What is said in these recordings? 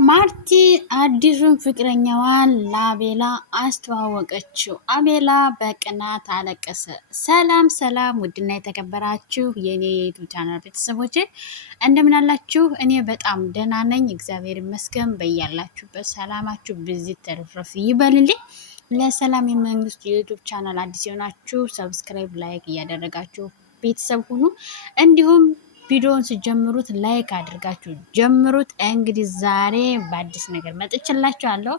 ማርቲ አዲሱን ፍቅረኛዋን ለአቤላ አስተዋወቀችው። አቤላ በቅናት አለቀሰ። ሰላም ሰላም! ውድና የተከበራችሁ የኔ የዩቱብ ቻናል ቤተሰቦች እንደምን አላችሁ? እኔ በጣም ደህና ነኝ፣ እግዚአብሔር ይመስገን። በያላችሁበት ሰላማችሁ ብዝት ተረፍረፍ ይበልልኝ። ለሰላም የመንግስት የዩቱብ ቻናል አዲስ የሆናችሁ ሰብስክራይብ፣ ላይክ እያደረጋችሁ ቤተሰብ ሁኑ። እንዲሁም ቪዲዮውን ሲጀምሩት ላይክ አድርጋችሁ ጀምሩት። እንግዲህ ዛሬ በአዲስ ነገር መጥቼላችኋለሁ።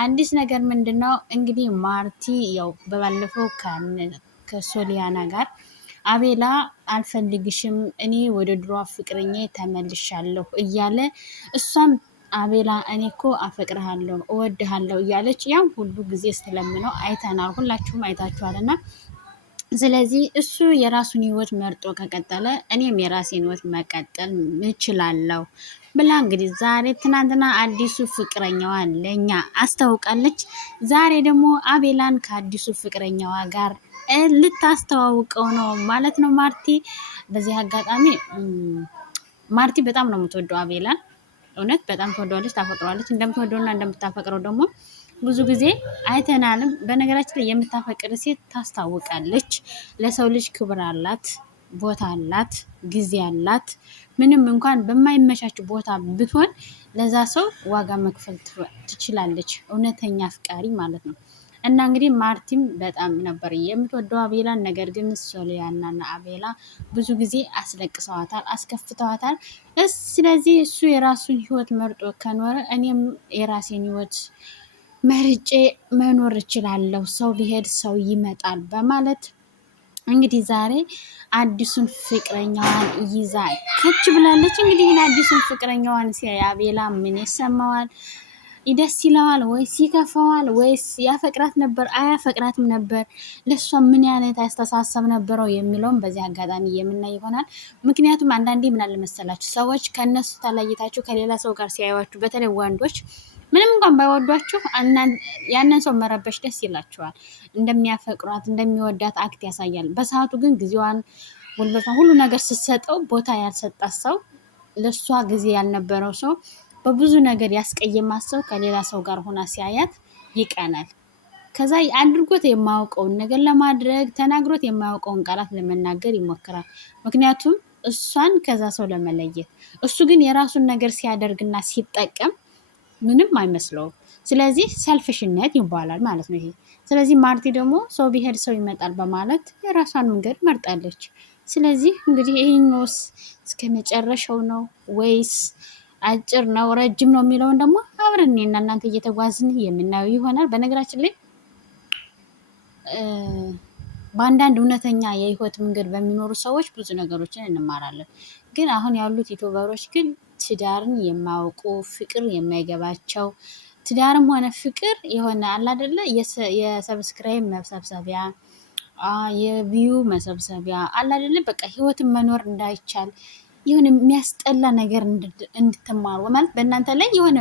አዲስ ነገር ምንድነው? እንግዲህ ማርቲ ያው በባለፈው ከሶሊያና ጋር አቤላ አልፈልግሽም፣ እኔ ወደ ድሮ ፍቅረኛ ተመልሻለሁ እያለ እሷም አቤላ እኔ እኮ አፈቅርሃለሁ እወድሃለሁ እያለች ያም ሁሉ ጊዜ ስትለምነው አይተናል፣ ሁላችሁም አይታችኋልና ስለዚህ እሱ የራሱን ህይወት መርጦ ከቀጠለ እኔም የራሴን ህይወት መቀጠል እችላለሁ ብላ እንግዲህ ዛሬ ትናንትና አዲሱ ፍቅረኛዋን ለኛ አስተዋውቃለች። ዛሬ ደግሞ አቤላን ከአዲሱ ፍቅረኛዋ ጋር ልታስተዋውቀው ነው ማለት ነው ማርቲ። በዚህ አጋጣሚ ማርቲ በጣም ነው የምትወደው አቤላን፣ እውነት በጣም ትወደዋለች፣ ታፈቅረዋለች። እንደምትወደውና እንደምታፈቅረው ደግሞ ብዙ ጊዜ አይተናልም። በነገራችን ላይ የምታፈቅር ሴት ታስታውቃለች። ለሰው ልጅ ክብር አላት፣ ቦታ አላት፣ ጊዜ አላት። ምንም እንኳን በማይመቻች ቦታ ብትሆን ለዛ ሰው ዋጋ መክፈል ትችላለች። እውነተኛ አፍቃሪ ማለት ነው። እና እንግዲህ ማርቲም በጣም ነበር የምትወደው አቤላን። ነገር ግን ሶሊያናና አቤላ ብዙ ጊዜ አስለቅሰዋታል፣ አስከፍተዋታል። ስለዚህ እሱ የራሱን ህይወት መርጦ ከኖረ እኔም የራሴን ህይወት መርጬ መኖር እችላለሁ፣ ሰው ቢሄድ ሰው ይመጣል በማለት እንግዲህ ዛሬ አዲሱን ፍቅረኛዋን ይዛ ከች ብላለች። እንግዲህ ይህን አዲሱን ፍቅረኛዋን ሲያይ አቤላ ምን ይሰማዋል? ደስ ይለዋል ወይስ ይከፋዋል? ወይስ ያፈቅራት ነበር አያፈቅራትም ነበር? ለእሷ ምን አይነት አስተሳሰብ ነበረው የሚለውም በዚህ አጋጣሚ የምናይ ይሆናል። ምክንያቱም አንዳንዴ ምን አለ መሰላችሁ፣ ሰዎች ከእነሱ ተለይታችሁ ከሌላ ሰው ጋር ሲያዩዋችሁ፣ በተለይ ወንዶች ምንም እንኳን ባይወዷችሁ ያንን ሰው መረበሽ ደስ ይላችኋል። እንደሚያፈቅሯት እንደሚወዳት አክት ያሳያል። በሰዓቱ ግን ጊዜዋን፣ ጉልበቷን፣ ሁሉ ነገር ስትሰጠው ቦታ ያልሰጣት ሰው፣ ለእሷ ጊዜ ያልነበረው ሰው፣ በብዙ ነገር ያስቀየማት ሰው ከሌላ ሰው ጋር ሆና ሲያያት ይቀናል። ከዛ አድርጎት የማያውቀውን ነገር ለማድረግ ተናግሮት የማያውቀውን ቃላት ለመናገር ይሞክራል። ምክንያቱም እሷን ከዛ ሰው ለመለየት። እሱ ግን የራሱን ነገር ሲያደርግና ሲጠቀም ምንም አይመስለውም። ስለዚህ ሰልፍሽነት ይባላል ማለት ነው ይሄ። ስለዚህ ማርቲ ደግሞ ሰው ቢሄድ ሰው ይመጣል በማለት የራሷን መንገድ መርጣለች። ስለዚህ እንግዲህ ይህኛውስ እስከ መጨረሻው ነው ወይስ አጭር ነው ረጅም ነው የሚለውን ደግሞ አብረን እኔና እናንተ እየተጓዝን የምናየው ይሆናል። በነገራችን ላይ በአንዳንድ እውነተኛ የህይወት መንገድ በሚኖሩ ሰዎች ብዙ ነገሮችን እንማራለን። ግን አሁን ያሉት ዩቱበሮች ግን ትዳርን የማያውቁ፣ ፍቅር የማይገባቸው፣ ትዳርም ሆነ ፍቅር የሆነ አለ አይደለ የሰብስክራይብ መሰብሰቢያ፣ የቪዩ መሰብሰቢያ አለ አይደለ፣ በቃ ህይወትን መኖር እንዳይቻል የሆነ የሚያስጠላ ነገር እንድትማሩ ማለት በእናንተ ላይ የሆነ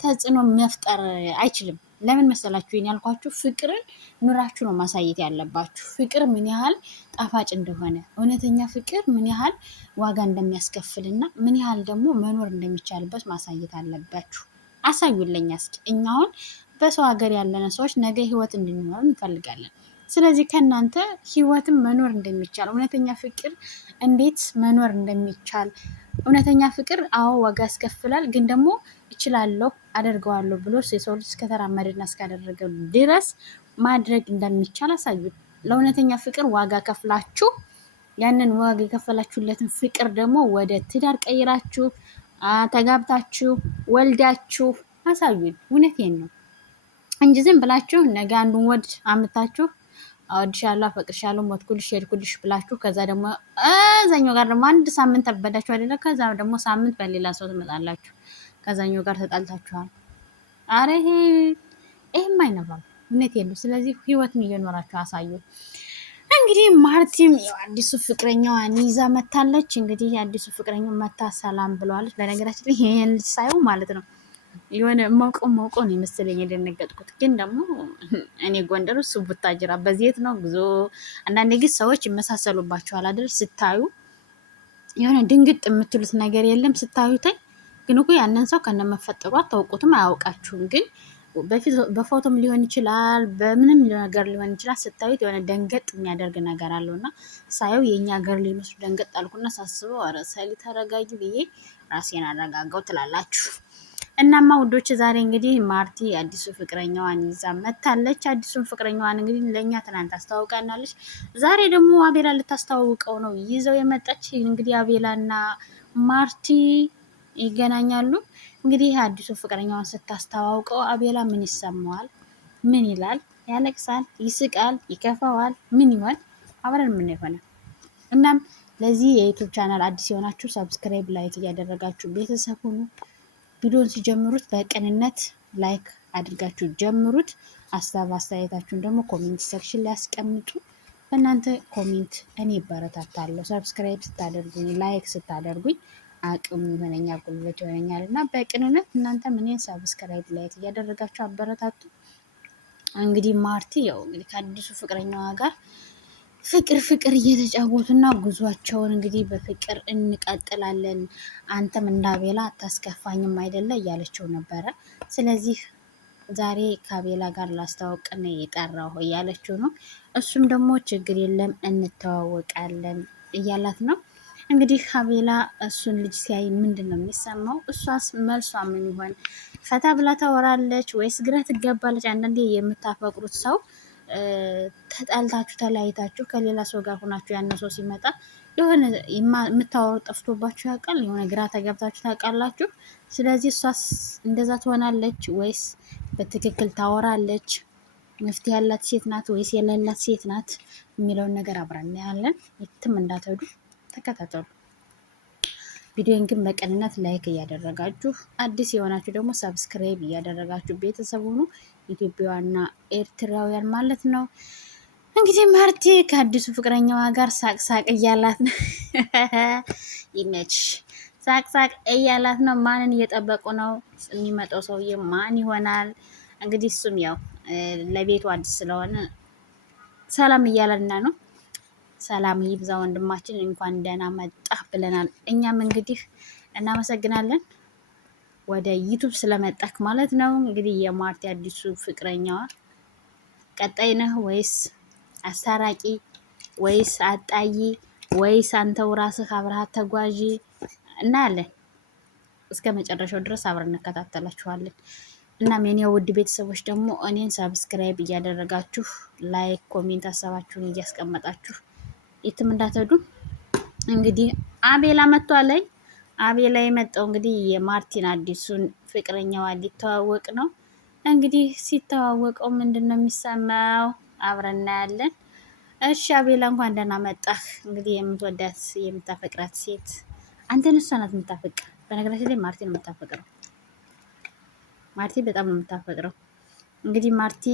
ተጽዕኖ መፍጠር አይችልም። ለምን መሰላችሁ ይሄን ያልኳችሁ? ፍቅርን ኑራችሁ ነው ማሳየት ያለባችሁ። ፍቅር ምን ያህል ጣፋጭ እንደሆነ፣ እውነተኛ ፍቅር ምን ያህል ዋጋ እንደሚያስከፍልና ምን ያህል ደግሞ መኖር እንደሚቻልበት ማሳየት አለባችሁ። አሳዩልኝ እስኪ። እኛ አሁን በሰው ሀገር ያለነ ሰዎች ነገ ህይወት እንድንኖር እንፈልጋለን። ስለዚህ ከእናንተ ህይወትን መኖር እንደሚቻል፣ እውነተኛ ፍቅር እንዴት መኖር እንደሚቻል፣ እውነተኛ ፍቅር አዎ ዋጋ ያስከፍላል፣ ግን ደግሞ እችላለሁ አደርገዋለሁ ብሎ የሰው ልጅ እስከተራመደና እስካደረገ ድረስ ማድረግ እንደሚቻል አሳዩት። ለእውነተኛ ፍቅር ዋጋ ከፍላችሁ ያንን ዋጋ የከፈላችሁለትን ፍቅር ደግሞ ወደ ትዳር ቀይራችሁ ተጋብታችሁ ወልዳችሁ አሳዩን። እውነቴን ነው እንጂ ዝም ብላችሁ ነገ አንዱን ወድ አምታችሁ አወድሻለሁ፣ አፈቅርሻለሁ፣ ሞትኩልሽ፣ ሄድኩልሽ ብላችሁ ከዛ ደግሞ እዛኛው ጋር ደግሞ አንድ ሳምንት አበዳችሁ አይደለ? ከዛ ደግሞ ሳምንት በሌላ ሰው ትመጣላችሁ፣ ከዛኛው ጋር ተጣልታችኋል። አረ ይሄም አይነባም። እውነቴን ነው። ስለዚህ ህይወትን እየኖራችሁ አሳዩ። እንግዲህ ማርቲም አዲሱ ፍቅረኛዋን ይዛ መታለች። እንግዲህ የአዲሱ ፍቅረኛው መታ ሰላም ብለዋለች። በነገራችን ላይ ይሄን ሳይው ማለት ነው የሆነ መውቀው ነው የመሰለኝ የደነገጥኩት። ግን ደግሞ እኔ ጎንደር እሱ ቡታጅራ በዚህት ነው ብዙ። አንዳንዴ ግን ሰዎች ይመሳሰሉባቸዋል አይደል? ስታዩ የሆነ ድንግጥ የምትሉት ነገር የለም ስታዩታይ ግን እኮ ያንን ሰው ከነመፈጠሩ አታውቁትም፣ አያውቃችሁም። ግን በፊት በፎቶም ሊሆን ይችላል፣ በምንም ነገር ሊሆን ይችላል። ስታዩት የሆነ ደንገጥ የሚያደርግ ነገር አለው እና ሳየው የእኛ ሀገር ሊመስሉ ደንገጥ አልኩና ሳስበው ኧረ ሰሊ ተረጋጊ ብዬ ራሴን አረጋጋው ትላላችሁ። እናማ ውዶች ዛሬ እንግዲህ ማርቲ አዲሱ ፍቅረኛዋን ይዛ መታለች። አዲሱን ፍቅረኛዋን እንግዲህ ለእኛ ትናንት አስተዋውቃናለች። ዛሬ ደግሞ አቤላ ልታስተዋውቀው ነው ይዘው የመጣች። እንግዲህ አቤላና ማርቲ ይገናኛሉ። እንግዲህ አዲሱ ፍቅረኛዋን ስታስተዋውቀው አቤላ ምን ይሰማዋል? ምን ይላል? ያለቅሳል? ይስቃል? ይከፋዋል? ምን ይሆን? አብረን ምን ይሆናል? እናም ለዚህ የዩቲዩብ ቻናል አዲስ የሆናችሁ ሰብስክራይብ፣ ላይክ እያደረጋችሁ ቤተሰብ ሁኑ። ቪዲዮን ሲጀምሩት በቅንነት ላይክ አድርጋችሁ ጀምሩት። ሀሳብ አስተያየታችሁን ደግሞ ኮሜንት ሴክሽን ላይ አስቀምጡ። በእናንተ ኮሜንት እኔ ይበረታታለሁ። ሰብስክራይብ ስታደርጉኝ፣ ላይክ ስታደርጉኝ አቅም ይሆነኛል፣ ጉልበት ይሆነኛል እና በቅንነት እናንተ እኔን ሰብስክራይብ ላይክ እያደረጋችሁ አበረታቱ። እንግዲህ ማርቲ ያው እንግዲህ ከአዲሱ ፍቅረኛዋ ጋር ፍቅር እየተጫወቱና ጉዟቸውን እንግዲህ በፍቅር እንቀጥላለን፣ አንተም እንዳቤላ አታስከፋኝም አይደለ እያለችው ነበረ። ስለዚህ ዛሬ ከአቤላ ጋር ላስተዋውቅን የጠራሁ እያለችው ነው። እሱም ደግሞ ችግር የለም እንተዋወቃለን እያላት ነው። እንግዲህ አቤላ እሱን ልጅ ሲያይ ምንድን ነው የሚሰማው? እሷስ መልሷ ምን ይሆን? ፈታ ብላ ታወራለች ወይስ ግራ ትገባለች? አንዳንዴ የምታፈቅሩት ሰው ተጣልታችሁ ተለያይታችሁ ከሌላ ሰው ጋር ሆናችሁ ያን ሰው ሲመጣ የሆነ የምታወሩ ጠፍቶባችሁ ያውቃል? የሆነ ግራ ተገብታችሁ ታውቃላችሁ? ስለዚህ እሷስ እንደዛ ትሆናለች ወይስ በትክክል ታወራለች? መፍትሄ ያላት ሴት ናት ወይስ የሌላት ሴት ናት የሚለውን ነገር አብረን እናያለን። የትም እንዳትሄዱ ተከታተሉ። ቪዲዮን ግን በቅንነት ላይክ እያደረጋችሁ አዲስ የሆናችሁ ደግሞ ሰብስክራይብ እያደረጋችሁ ቤተሰብ ሁኑ። ኢትዮጵያውያንና ኤርትራውያን ማለት ነው። እንግዲህ ማርቲ ከአዲሱ ፍቅረኛዋ ጋር ሳቅሳቅ እያላት ነው። ይመች ሳቅሳቅ እያላት ነው። ማንን እየጠበቁ ነው? የሚመጣው ሰውዬ ማን ይሆናል? እንግዲህ እሱም ያው ለቤቱ አዲስ ስለሆነ ሰላም እያለና ነው። ሰላም ይብዛ ወንድማችን፣ እንኳን ደህና መጣህ ብለናል። እኛም እንግዲህ እናመሰግናለን ወደ ዩቱብ ስለመጣክ ማለት ነው። እንግዲህ የማርቲ አዲሱ ፍቅረኛዋ ቀጣይ ነህ ወይስ አስታራቂ ወይስ አጣይ ወይስ አንተው ራስህ አብረሃት ተጓዢ? እናያለን። እስከ መጨረሻው ድረስ አብረን እንከታተላችኋለን። እናም የኔ ውድ ቤተሰቦች ደግሞ እኔን ሰብስክራይብ እያደረጋችሁ ላይክ፣ ኮሜንት ሀሳባችሁን እያስቀመጣችሁ የትም እንዳትሄዱ። እንግዲህ አቤላ መጥቷል። አቤላ የመጣው እንግዲህ የማርቲን አዲሱን ፍቅረኛዋ ሊተዋወቅ ነው። እንግዲህ ሲተዋወቀው ምንድን ነው የሚሰማው? አብረን እናያለን። እሺ አቤላ እንኳን ደህና መጣህ። እንግዲህ የምትወዳት የምታፈቅራት ሴት አንተን እሷ ናት የምታፈቅር። በነገራችን ላይ ማርቲ ነው የምታፈቅረው። ማርቲ በጣም ነው የምታፈቅረው። እንግዲህ ማርቲ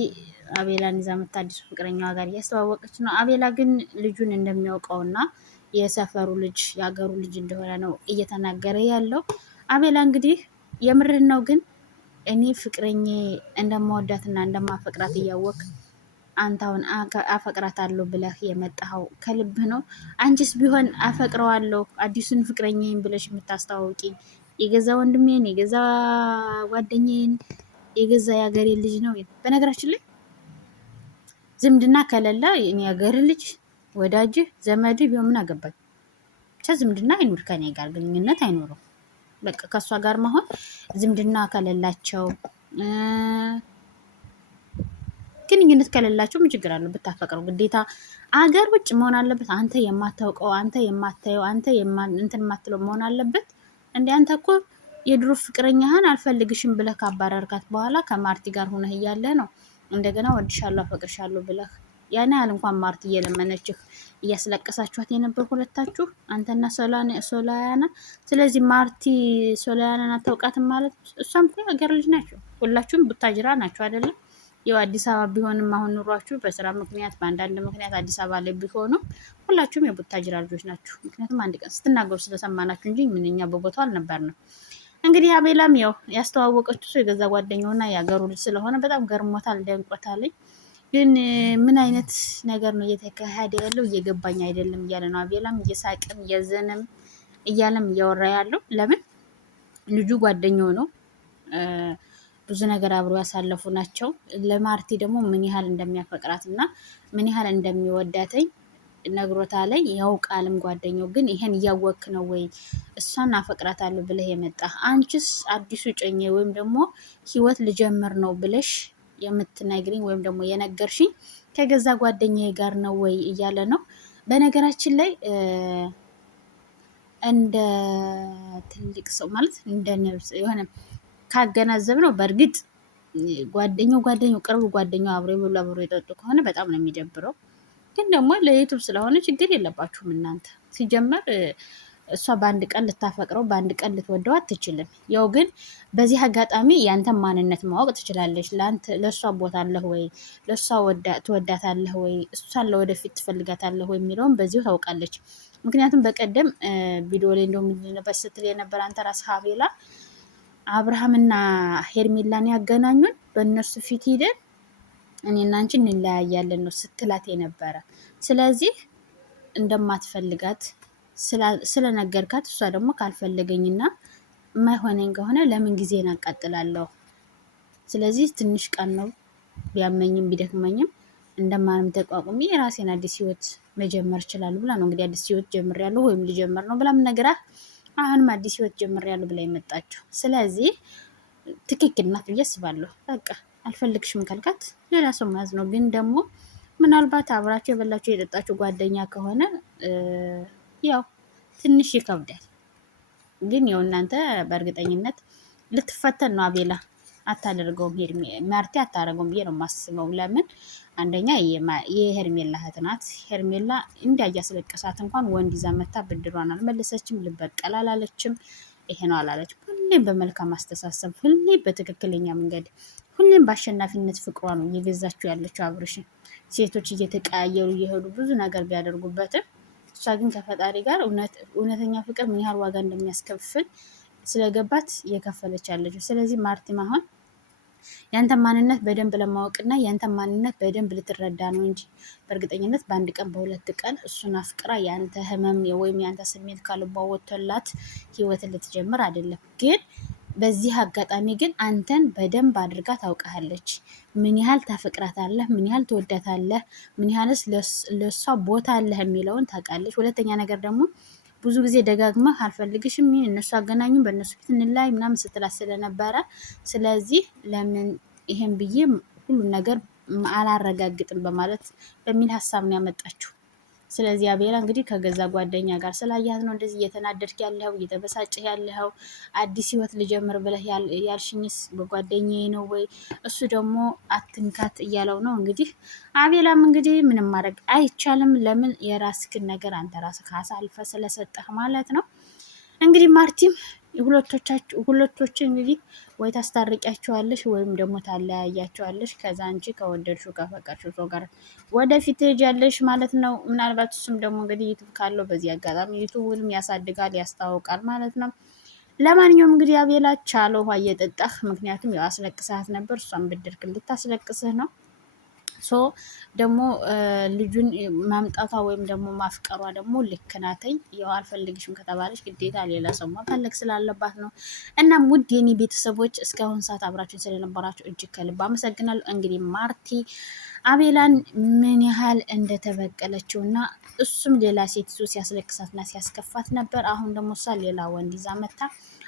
አቤላን ይዛ መታ አዲሱ ፍቅረኛዋ ጋር እያስተዋወቀች ነው። አቤላ ግን ልጁን እንደሚያውቀውና የሰፈሩ ልጅ የሀገሩ ልጅ እንደሆነ ነው እየተናገረ ያለው። አቤላ እንግዲህ የምርህን ነው ግን እኔ ፍቅረኜ እንደማወዳትና እንደማፈቅራት እያወቅ አንተ አሁን አፈቅራታለሁ ብለህ የመጣኸው ከልብህ ነው? አንቺስ ቢሆን አፈቅረዋለሁ አዲሱን ፍቅረኛዬን ብለሽ የምታስተዋውቂኝ የገዛ ወንድሜን የገዛ ጓደኛዬን የገዛ የሀገሬ ልጅ ነው። በነገራችን ላይ ዝምድና ከሌለ የሀገር ልጅ ወዳጅህ ዘመድህ ቢሆን ምን አገባኝ? ብቻ ዝምድና አይኑር፣ ከኔ ጋር ግንኙነት አይኖረው። በቃ ከእሷ ጋር መሆን ዝምድና ከሌላቸው ግንኙነት ከሌላቸው ምን ችግር አለው? ብታፈቅረው ግዴታ አገር ውጭ መሆን አለበት? አንተ የማታውቀው አንተ የማታየው አንተ እንትን የማትለው መሆን አለበት? እንደ አንተ እኮ የድሮ ፍቅረኛህን አልፈልግሽም ብለህ ካባረርካት በኋላ ከማርቲ ጋር ሆነህ እያለ ነው እንደገና ወድሻለሁ አፈቅርሻለሁ ብለህ ያን ያህል እንኳን ማርቲ እየለመነችህ እያስለቀሳችኋት የነበር ሁለታችሁ አንተና ሶላያና። ስለዚህ ማርቲ ሶላያናን አታውቃትም ማለት እሷም እኮ ሀገር ልጅ ናቸው። ሁላችሁም ቡታጅራ ናቸው አይደለም? ያው አዲስ አበባ ቢሆንም አሁን ኑሯችሁ በስራ ምክንያት በአንዳንድ ምክንያት አዲስ አበባ ላይ ቢሆኑም ሁላችሁም የቡታጅራ ልጆች ናችሁ። ምክንያቱም አንድ ቀን ስትናገሩ ስለሰማናችሁ እንጂ ምንኛ በቦታው አልነበርንም። እንግዲህ አቤላም ያው ያስተዋወቀችው ሰው የገዛ ጓደኛውና የሀገሩ ልጅ ስለሆነ በጣም ገርሞታል፣ ደንቆታል። ግን ምን አይነት ነገር ነው እየተካሄደ ያለው እየገባኝ አይደለም እያለ ነው። አቤላም እየሳቅም እያዘነም እያለም እያወራ ያለው ለምን ልጁ ጓደኛው ነው። ብዙ ነገር አብሮ ያሳለፉ ናቸው። ለማርቲ ደግሞ ምን ያህል እንደሚያፈቅራት እና ምን ያህል እንደሚወዳተኝ ነግሮታ ላይ ያውቃልም ጓደኛው። ግን ይሄን እያወክ ነው ወይ እሷን አፈቅራታለሁ ብለህ የመጣ? አንቺስ አዲሱ ጨኘ ወይም ደግሞ ህይወት ልጀምር ነው ብለሽ የምትነግሪኝ ወይም ደግሞ የነገርሽኝ ከገዛ ጓደኛዬ ጋር ነው ወይ እያለ ነው። በነገራችን ላይ እንደ ትልቅ ሰው ማለት እንደ ነብስ የሆነ ካገናዘብ ነው። በእርግጥ ጓደኛው ቅርብ ጓደኛው አብሮ የበሉ አብሮ የጠጡ ከሆነ በጣም ነው የሚደብረው። ግን ደግሞ ለዩቱብ ስለሆነ ችግር የለባችሁም እናንተ። ሲጀመር እሷ በአንድ ቀን ልታፈቅረው በአንድ ቀን ልትወደው አትችልም። ያው ግን በዚህ አጋጣሚ ያንተን ማንነት ማወቅ ትችላለች። ለእሷ ቦታ አለህ ወይ? ለእሷ ትወዳታለህ ወይ? እሷን ለወደፊት ትፈልጋታለህ ወይ የሚለውን በዚሁ ታውቃለች። ምክንያቱም በቀደም ቪዲዮ ላይ እንደው ነበር ስትል የነበረ አንተ ራስህ አቤላ አብርሃምና ሄርሜላን ያገናኙን በእነሱ ፊት ሂደን እኔና አንቺ እንለያያለን ነው ስትላት የነበረ። ስለዚህ እንደማትፈልጋት ስለነገርካት እሷ ደግሞ ካልፈለገኝና የማይሆነኝ ከሆነ ለምን ጊዜን አቃጥላለሁ? ስለዚህ ትንሽ ቀን ነው ቢያመኝም ቢደክመኝም እንደማንም ተቋቁሚ የራሴን አዲስ ህይወት መጀመር ይችላሉ ብላ ነው እንግዲህ አዲስ ህይወት ጀምሬያለሁ ወይም ሊጀምር ነው ብላ ምን ነገራት። አሁንም አዲስ ህይወት ጀምሬያለሁ ብላ የመጣችው። ስለዚህ ትክክል ናት ብዬ አስባለሁ። በቃ አልፈልግሽም ካልካት ሌላ ሰው መያዝ ነው። ግን ደግሞ ምናልባት አብራችሁ የበላችሁ የጠጣችሁ ጓደኛ ከሆነ ያው ትንሽ ይከብዳል። ግን ያው እናንተ በእርግጠኝነት ልትፈተን ነው። አቤላ አታደርገውም፣ ማርቲ አታደርገውም ብዬ ነው የማስበው። ለምን አንደኛ የሄርሜላ እህት ናት። ሄርሜላ እንዲያ እያስለቀሳት እንኳን ወንድ ይዛ መታ ብድሯን አልመለሰችም፣ ልበቀል አላለችም፣ ይሄ ነው አላለችም። ሁሌም በመልካም አስተሳሰብ፣ ሁሌም በትክክለኛ መንገድ፣ ሁሌም በአሸናፊነት ፍቅሯ ነው እየገዛችው ያለችው አብርሽን። ሴቶች እየተቀያየሩ እየሄዱ ብዙ ነገር ቢያደርጉበትም እሷ ግን ከፈጣሪ ጋር እውነተኛ ፍቅር ምን ያህል ዋጋ እንደሚያስከፍል ስለገባት እየከፈለች ያለችው። ስለዚህ ማርቲም አሁን ያንተ ማንነት በደንብ ለማወቅና ያንተ ማንነት በደንብ ልትረዳ ነው እንጂ በእርግጠኝነት በአንድ ቀን በሁለት ቀን እሱን አፍቅራ ያንተ ህመም ወይም ያንተ ስሜት ካልቧ ወጥቶላት ህይወትን ልትጀምር አይደለም። ግን በዚህ አጋጣሚ ግን አንተን በደንብ አድርጋ ታውቃለች። ምን ያህል ታፈቅራታለህ፣ ምን ያህል ትወዳታለህ፣ ምን ያህልስ ለእሷ ቦታ አለህ የሚለውን ታውቃለች። ሁለተኛ ነገር ደግሞ ብዙ ጊዜ ደጋግመህ አልፈልግሽም፣ እነሱ አገናኙም፣ በእነሱ ፊት እንላይ ምናምን ስትላት ስለነበረ ስለዚህ ለምን ይሄን ብዬ ሁሉን ነገር አላረጋግጥም በማለት በሚል ሀሳብ ነው ያመጣችው። ስለዚህ አቤላ እንግዲህ ከገዛ ጓደኛ ጋር ስላያት ነው እንደዚህ እየተናደድክ ያለኸው እየተበሳጭህ ያለኸው። አዲስ ህይወት ልጀምር ብለህ ያልሽኝስ በጓደኛዬ ነው ወይ? እሱ ደግሞ አትንካት እያለው ነው እንግዲህ። አቤላም እንግዲህ ምንም ማድረግ አይቻልም። ለምን የራስክን ነገር አንተ ራስህ አሳልፈህ ስለሰጠህ ማለት ነው። እንግዲህ ማርቲም ሁለቶችን እንግዲህ ወይ ታስታርቂያቸዋለሽ ወይም ደግሞ ታለያያቸዋለሽ። ከዛ አንቺ ከወደድሽው ካፈቀርሽው ሰው ጋር ወደፊት ትሄጃለሽ ማለት ነው። ምናልባት እሱም ደግሞ እንግዲህ ዩቱብ ካለው በዚህ አጋጣሚ ዩቱብንም ያሳድጋል ያስታውቃል ማለት ነው። ለማንኛውም እንግዲህ አቤላ ቻለ ውሃ እየጠጣህ፣ ምክንያቱም ያው አስለቅሰሃት ነበር፣ እሷን ብድርክ ልታስለቅስህ ነው። ሶ ደግሞ ልጁን ማምጣቷ ወይም ደግሞ ማፍቀሯ ደግሞ ልክ ናተኝ። ያው አልፈልግሽም ከተባለች ግዴታ ሌላ ሰው መፈለግ ስላለባት ነው። እናም ውድ የኔ ቤተሰቦች እስካሁን ሰዓት አብራችን ስለነበራችሁ እጅግ ከልብ አመሰግናለሁ። እንግዲህ ማርቲ አቤላን ምን ያህል እንደተበቀለችው እና እሱም ሌላ ሴት ይዞ ሲያስለቅሳትና ሲያስከፋት ነበር። አሁን ደግሞ እሷ ሌላ ወንድ ይዛ መታ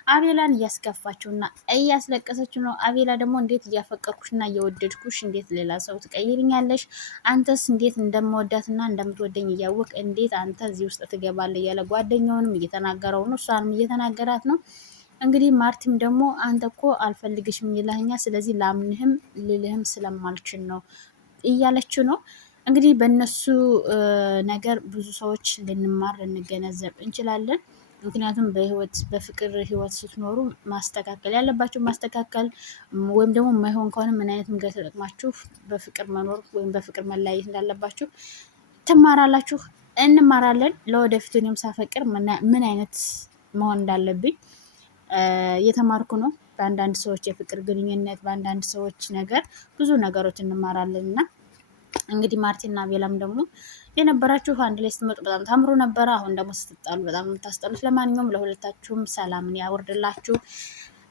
አቤላን እያስከፋችውና እያስለቀሰችው ነው። አቤላ ደግሞ እንዴት እያፈቀርኩሽና እየወደድኩሽ እንዴት ሌላ ሰው ትቀይርኛለሽ? አንተስ እንዴት እንደምወዳትና እንደምትወደኝ እያወቅ እንዴት አንተ እዚህ ውስጥ ትገባለህ? እያለ ጓደኛውንም እየተናገረው ነው፣ እሷንም እየተናገራት ነው። እንግዲህ ማርቲም ደግሞ አንተ እኮ አልፈልግሽም ይለኸኛል፣ ስለዚህ ላምንህም ልልህም ስለማልችል ነው እያለችው ነው። እንግዲህ በእነሱ ነገር ብዙ ሰዎች ልንማር ልንገነዘብ እንችላለን። ምክንያቱም በፍቅር ህይወት ስትኖሩ ማስተካከል ያለባችሁ ማስተካከል፣ ወይም ደግሞ የማይሆን ከሆነ ምን አይነት መንገድ ተጠቅማችሁ በፍቅር መኖር ወይም በፍቅር መለያየት እንዳለባችሁ ትማራላችሁ፣ እንማራለን። ለወደፊቱ እኔም ሳፈቅር ምን አይነት መሆን እንዳለብኝ እየተማርኩ ነው። በአንዳንድ ሰዎች የፍቅር ግንኙነት፣ በአንዳንድ ሰዎች ነገር ብዙ ነገሮች እንማራለን እና እንግዲህ ማርቲና ቤላም ደግሞ የነበራችሁ አንድ ላይ ስትመጡ በጣም ታምሩ ነበረ። አሁን ደግሞ ስትጣሉ በጣም የምታስጠሉት። ለማንኛውም ለሁለታችሁም ሰላምን ያወርድላችሁ።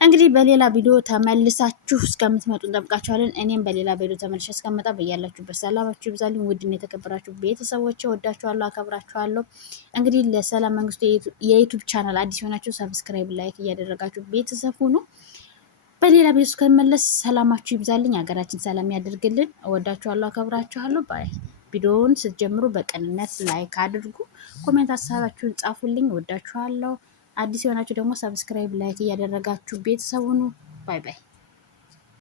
እንግዲህ በሌላ ቪዲዮ ተመልሳችሁ እስከምትመጡ እንጠብቃችኋለን። እኔም በሌላ ቪዲዮ ተመልሼ እስከምመጣ በያላችሁበት ሰላማችሁ ይብዛልኝ። ውድና የተከበራችሁ ቤተሰቦች ወዳችኋለሁ፣ አከብራችኋለሁ። እንግዲህ ለሰላም መንግስቱ የዩቱብ ቻናል አዲስ የሆናችሁ ሰብስክራይብ፣ ላይክ እያደረጋችሁ ቤተሰብ ሁኑ። በሌላ ቤት እስከመለስ ሰላማችሁ ይብዛልኝ። ሀገራችን ሰላም ያደርግልን። እወዳችኋለሁ፣ አከብራችኋለሁ። ባይ ቪዲዮውን ስትጀምሩ በቅንነት ላይክ አድርጉ፣ ኮሜንት ሀሳባችሁን ጻፉልኝ። እወዳችኋለሁ። አዲስ የሆናችሁ ደግሞ ሰብስክራይብ ላይክ እያደረጋችሁ ቤተሰቡን ባይ ባይ።